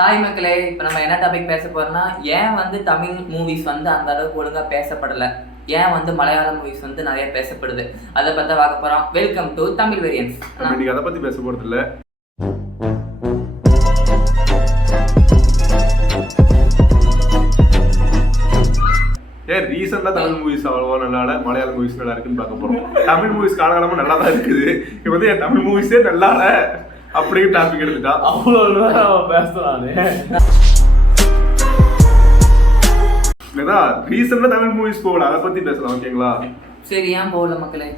Hi மக்களே, இப்போ நம்ம என்ன டாபிக் பேச போறோம்னா, ஏன் வந்து தமிழ் மூவிஸ் வந்து அந்த அளவுக்கு ஒழுங்கா பேசப்படலை, ஏன் வந்து மலையாள மூவிஸ் வந்து நிறைய பேசப்படுது, அதை பற்றி பார்க்க போறோம். Welcome to Tamil variance. இன்னைக்கு அதை பத்தி பேச போறது இல்ல. ஏன் ரீசெண்டா தமிழ் மூவிஸ் அவ்வளவா நல்லா மலையாள மூவிஸ் நல்லா இருக்குன்னு பார்க்க போறோம். தமிழ் மூவிஸ் காலகாலமா நல்லா தான் இருக்குது. இப்போ வந்து என் தமிழ் மூவிஸே நல்லா அப்படியே டாபிக் எடுத்துட்டா அவ்வளோ பேசலானே. ரீசெண்டா தமிழ் மூவிஸ் போகல, அதை பத்தி பேசலாம். ஓகேங்களா? சரி, ஏன் போகல மக்களே?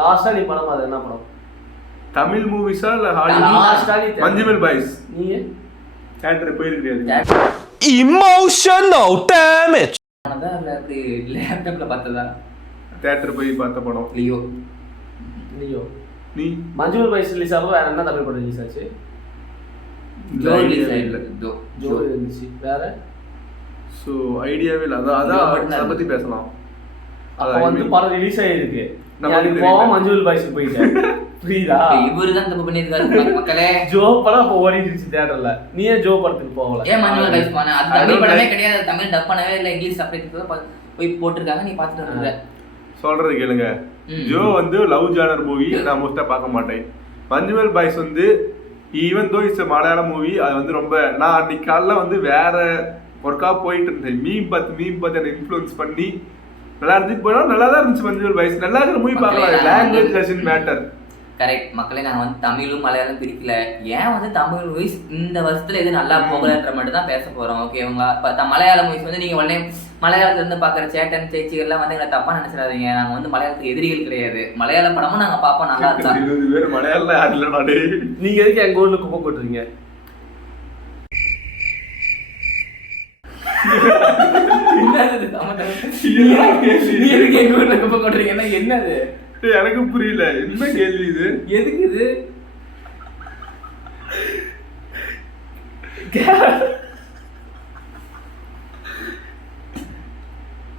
லாஸ்டா நீ படம் அது என்ன படம்? தமிழ் மூவிஸா இல்ல ஹாலிவுட்? மஞ்சுமல் பாய்ஸ். நீ தியேட்டர் போயிருக்கிறியா? emotional damage. அதான் இல்ல, அப்படி லேப்டாப்ல பார்த்ததா? தியேட்டர் போய் பார்த்த படம் லியோ. நீ மஞ்சுமல் பாய்ஸ் ரிலீஸ் ஆகும். வேற என்ன தமிழ் படம் ரிலீஸ் ஆச்சு? Joe release ஆயில்ல. ஜோ இருந்துச்சு. வேற சோ ஐடியாவே இல்ல. அதான் அதை பத்தி பேசலாம். அப்ப வந்து படம் ரிலீஸ் ஆயிருக்கு. நான் போவா மஞ்சுமல் பாய்ஸ் போயிட்டேன். புரியுதா? இவரு தான் தப்பு பண்ணிருக்காரு மக்களே. ஜோ படம் அப்ப ஓடிடுச்சு தியேட்டர்ல. நீ ஏன் ஜோ படத்துக்கு போகல? ஏன் மஞ்சுமல் பாய்ஸ் போன? அது தமிழ் படமே கிடையாது. தமிழ் டப் பண்ணவே இல்லை, இங்கிலீஷ் சப்டைட்டில் போய் போட்டிருக்காங்க. நீ பார்த்துட்டு வந்துடுற. சொல்றது கேளுங்க. ஜோ வந்து லவ் ஜானர் மூவி நான் மோஸ்டா பார்க்க மாட்டேன். மஞ்சுமல் பாய்ஸ் வந்து ஈவன் தோ இட்ஸ் மலையாள மூவி, அது வந்து ரொம்ப நான் அன்னைக்கு காலைல வந்து வேற ஒர்க்கா போயிட்டு இருந்தேன். மீம் பார்த்து என்னை இன்ஃப்ளூயன்ஸ் பண்ணி நல்லா இருந்துச்சு. போனா நல்லா தான் இருந்துச்சு. மஞ்சுமல் பாய்ஸ் நல்லா இருக்கிற மூவி பார்க்கலாம். Language doesn't matter. கரெக்ட் மக்களே, நாங்கள் வந்து தமிழும் மலையாளம் பிரிக்கல. ஏன் வந்து தமிழ் மூவிஸ் இந்த வருஷத்துல எது நல்லா போகலன்ற மட்டும் தான் பேச போறோம். ஓகேங்களா? இப்போ மலையாள மூவிஸ் வந்து நீங்க உடனே மலையாளத்துல இருந்து பாக்குற சேட்டன் சேச்சிகள்லாம் வந்து எங்களை தப்பா நினைச்சிடாதீங்க. நாங்க வந்து மலையாளத்துக்கு எதிரிகள் கிடையாது. மலையாள படமும் நாங்க பார்ப்போம், நல்லா இருக்கா. 20 பேர் மலையாளம் யாருலடா டேய். நீங்க எதுக்கு எங்க ஊர்ல குப்பை கொட்டுறீங்க? நீ எதுக்கு எங்க ஊர்ல குப்பை கொட்டுறீங்கன்னா என்னது? எனக்கு புரியல, என்ன கேள்வி இது? எதுக்கு இது?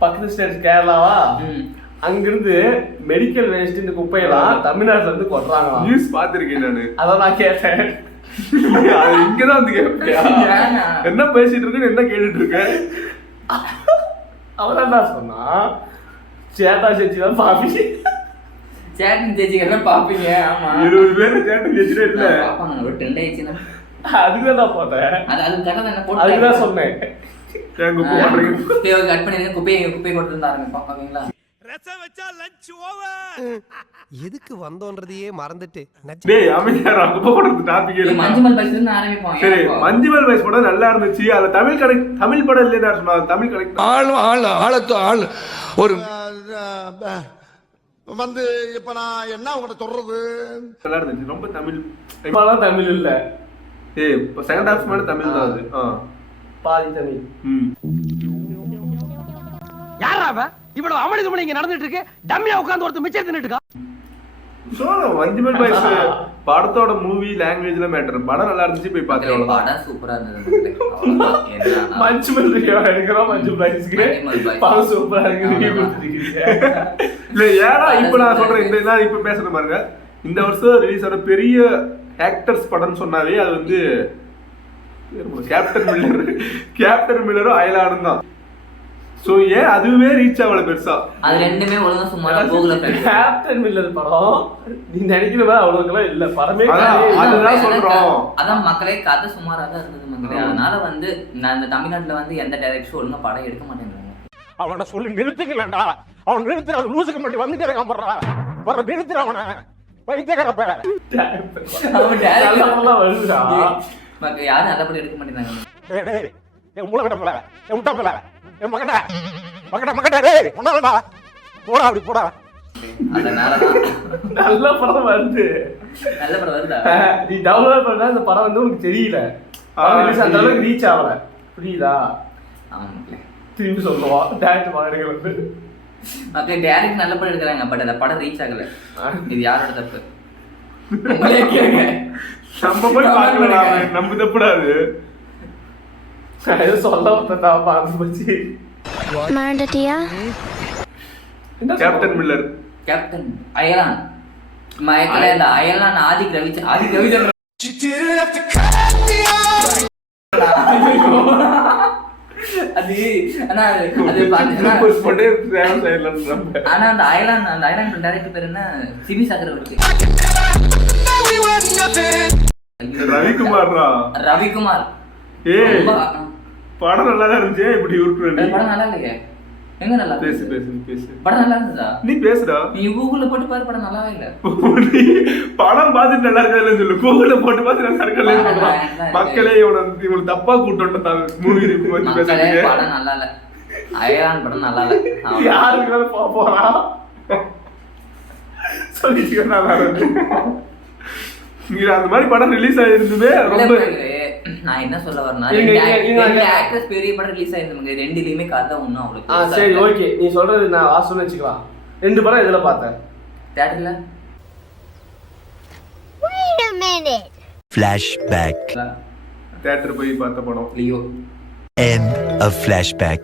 பக்கத்து ஸ்டேட் கேரளாவா? அங்கிருந்து மெடிக்கல் வேஸ்ட் இந்த குப்பையெல்லாம் தமிழ்நாட்டுல இருந்து கொட்டுறாங்களா? நியூஸ் பாத்திருக்கேன் நானு. அதான் நான் கேட்டேன். அது இங்கதான் வந்து கேட்பியா? என்ன பேசிட்டு இருக்கேன்னு என்ன கேட்டுட்டு இருக்க? அவன் என்ன சொன்னா, சேட்டா சேச்சி தான் பாப்பி. சேட்டன் சேச்சிகள்லாம் பாப்பீங்க. ஆமா, 20 பேர் சேட்டன் சேச்சிட்டே இல்ல பாப்பாங்க. ஒரு ட்ரெண்ட் ஆயிடுச்சுன்னா அதுதான் நான் போட்டேன். அது கரெக்டாக என்ன போட்டு அதுதான் சொன்னேன். குப்பையை கட் பண்ணி குப்பை கொண்டு வந்து ஆரம்பிப்போம். ஓகேங்களா? எதுக்கு வந்தோன்றதையே மறந்துட்டு டேய் அமைதியாரா, குப்பை போடுறது டாபிக் இல்ல. மஞ்சுமல் பாய்ஸ் இருந்து ஆரம்பிப்போம். சரி, மஞ்சுமல் பாய்ஸ் படம் நல்லா இருந்துச்சு. அது தமிழ் படம் இல்லையா சொன்னாங்க. தமிழ் கனெக்ட் ஆள் ஒரு வந்து இப்ப நான் என்ன உங்கள்கிட்ட சொல்றது? நல்லா இருந்துச்சு. ரொம்ப தமிழ் இப்பெல்லாம் தமிழ் இல்ல. ஏய், செகண்ட் ஹாஃப் மேல தமிழ் தான் அது. பாதி தமிழ். யாரா அவன்? இவ்வளவு அமளிதுமணி இங்க நடந்துட்டு இருக்கு. டம்மியா உட்கார்ந்து ஒருத்தர் மிச்சம் தின்னுட்டு இருக்கா. மஞ்சுமல் பாய்ஸ் படத்தோட மூவி லாங்குவேஜ்ல மேட்டர். படம் நல்லா இருந்துச்சு, போய் பார்த்தேன். படம் சூப்பரா இருந்தது. மஞ்சுமல் எடுக்கிறோம். மஞ்சுமல் பாய்ஸ்க்கு படம் சூப்பரா இருக்கு. இல்ல ஏன்னா இப்ப நான் சொல்றேன், இந்த நான் இப்ப பேசுற பாருங்க, இந்த வருஷம் ரிலீஸ் ஆன பெரிய ஆக்டர்ஸ் படம்னு சொன்னாவே அது வந்து கேப்டன் மில்லரும் அயலானும் தான். சோ ஏன் அதுவே ரீச் ஆகல பெருசா? அது ரெண்டுமே ஒழுங்கா சும்மா போகல. கேப்டன் மில்லர் படம் நீ நினைக்கிற மாதிரி அவ்வளவுக்கெல்லாம் இல்ல. படமே அதுதான் சொல்றோம். அதான் மக்களே, கதை சுமாரா தான் இருந்தது மக்களே. அதனால வந்து நான் இந்த தமிழ்நாட்டுல வந்து எந்த டைரக்டரும் ஒழுங்கா படம் எடுக்க மாட்டேங்கிறாங்க. அவனை சொல்லி நிறுத்துக்கலடா. அவன் நிறுத்துற லூசுக்கு மட்டும் வந்துட்டே இருக்கான். போடுறா நிறுத்துற அவனை. வைத்தியக்காரப்ப அவன் டைரக்டர்லாம் வருதுடா. மக்கள் யாரும் நல்லபடி எடுக்க மாட்டேங்கிறாங்க. என் மூளை போல என் முட்டா போல என் மகட்டா டேய் ஒண்ணாடா போடா, அப்படி போடா. அதனாலதான் நல்ல படம் வருது. நல்ல படம் வருதா? நீ டவுன்லோட் பண்ணா இந்த படம் வந்து உனக்கு தெரியல. அந்த அளவுக்கு ரீச் ஆகல. புரியுதா? ஆமா மக்களே, திரும்பி சொல்லுவான் டேரக்டர் படம் எடுக்கிறது. மக்களே டேரக்ட் நல்ல படம் எடுக்கிறாங்க, பட் அந்த படம் ரீச் ஆகல. இது யாரோட தப்பு? நம்ம போய் பார்க்கலாம், நம்ம தப்புடாது. சொல்ல வந்தா மறந்துட்டியா? கேப்டன் மில்லர், கேப்டன் அயலான் மயக்கல இந்த அயலான் ஆதிக் ரவிச்சந்திரன் அது ஆனா அது பாத்தீங்கன்னா ஆனா அந்த அயலான் டைரக்டர் பேர் என்ன சிவி சக்கரவர்த்தி ரவிக்குமார் ஏய் ரொம்ப படம் நல்லா தான் இருந்துச்சு இப்படி உருட்டுற படம் நல்லா இல்லையே எங்க நல்லா பேசு படம் நல்லா இருந்ததா நீ பேசுடா நீ கூகுள்ல போட்டு பாரு படம் நல்லாவே இல்ல நீ படம் பார்த்துட்டு நல்லா இருக்காதுன்னு சொல்லு கூகுள்ல போட்டு பார்த்து நல்லா இருக்கல மக்களே இவனை தப்பா கூட்டோம் மூவி ரிவ்யூ வந்து பேசுறீங்க படம் நல்லா இல்ல அயலான் படம் நல்லா இல்ல யாருக்கு போறா சொல்லிட்டு நல்லா இருக்கு நீ அந்த மாதிரி படம் ரிலீஸ் ஆயிருந்ததே ரொம்ப நான் என்ன சொல்ல வரேன்னா நீங்க ரெண்டு ஆக்டர்ஸ் பெரிய படம் ரிலீஸ் ஆயிருந்தாங்க ரெண்டுலயுமே கதை ஒண்ணும் அவளுக்கு சரி ஓகே நீ சொல்றது நான் வாசல் வச்சுக்கலாம் 2 படம் எதுல பார்த்தேன் தியேட்டர்ல Wait a minute. Flashback. Theatre போய் பார்த்த படம் லியோ End of flashback.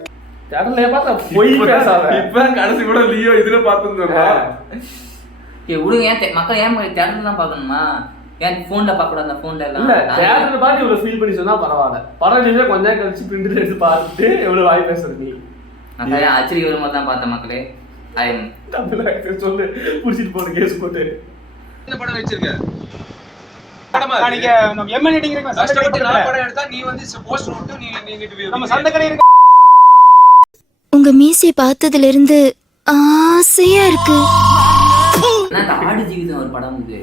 தியேட்டர்ல பார்த்தா போய் பேசாத இப்ப கடைசி கூட லியோ இதுல பார்த்தோம்னா விடுங்க ஏன் மக்கள் ஏன் தியேட்டர்ல தான் பார்க்கணுமா ஏன் போன்ல பார்க்க கூடாது அந்த போன்ல இல்ல எல்லாம் தியேட்டர்ல பார்த்து இவ்வளவு ஃபீல் பண்ணி சொன்னா பரவாயில்ல படம் ரிலீஸ் கொஞ்ச நேரம் கழிச்சு பிரிண்ட் எடுத்து பார்த்துட்டு எவ்வளவு வாய் பேசுறது நீ நான் ஆச்சரிய வரும்போது தான் பார்த்தேன் மக்களே தமிழ் ஆக்டர் சொல்லு புடிச்சிட்டு போன கேஸ் போட்டு இந்த படம் வச்சிருக்க நீங்க எம்என் எடிட்டிங் கஷ்டப்பட்டு நான் படம் எடுத்தா நீ வந்து போஸ்ட் விட்டு நீங்க நம்ம சந்த கடை இருக்கு உங்க மீசை பார்த்ததுல இருந்து ஆசையா இருக்கு. நான் ஆடு ஜீவிதம் ஒரு படம் இது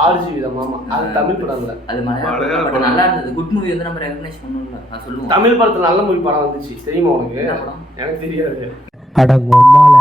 ஆர்ஜி விதமாமா அது தமிழ் படம் இல்ல அது மலையாள படம் நல்லா இருந்தது குட் மூவி வந்து நம்ம ரெகக்னைஸ் பண்ணணும்ல நான் சொல்லுவேன் தமிழ் படத்துல நல்ல மூவி படம் வந்துச்சு தெரியுமா உனக்கு என்ன படம் எனக்கு தெரியாது அட உம்மால